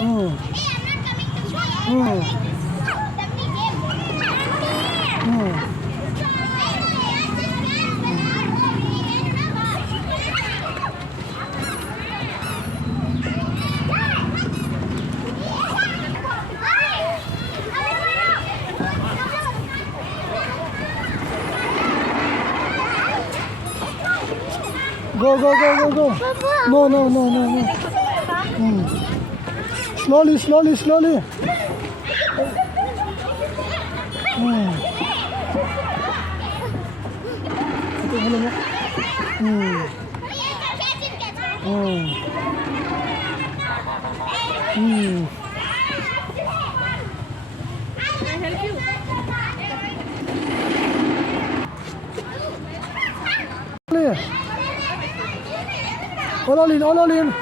Hmm. Hmm. Hmm. Go, go, go, go, go. No, no, no, no, no. Hmm. Slowly, slowly, slowly. Hmm. Ito, halo mo. Hmm. Hmm. Hmm. Slowly. All in, all in.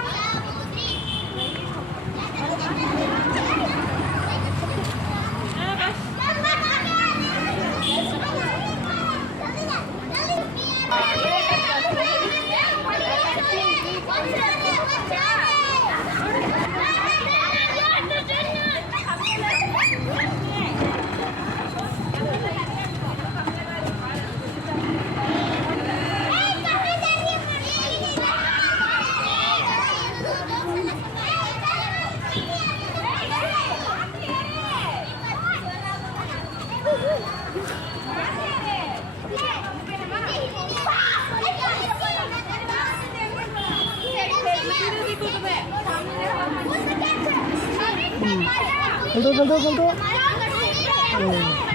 Paldol, paldol, paldol.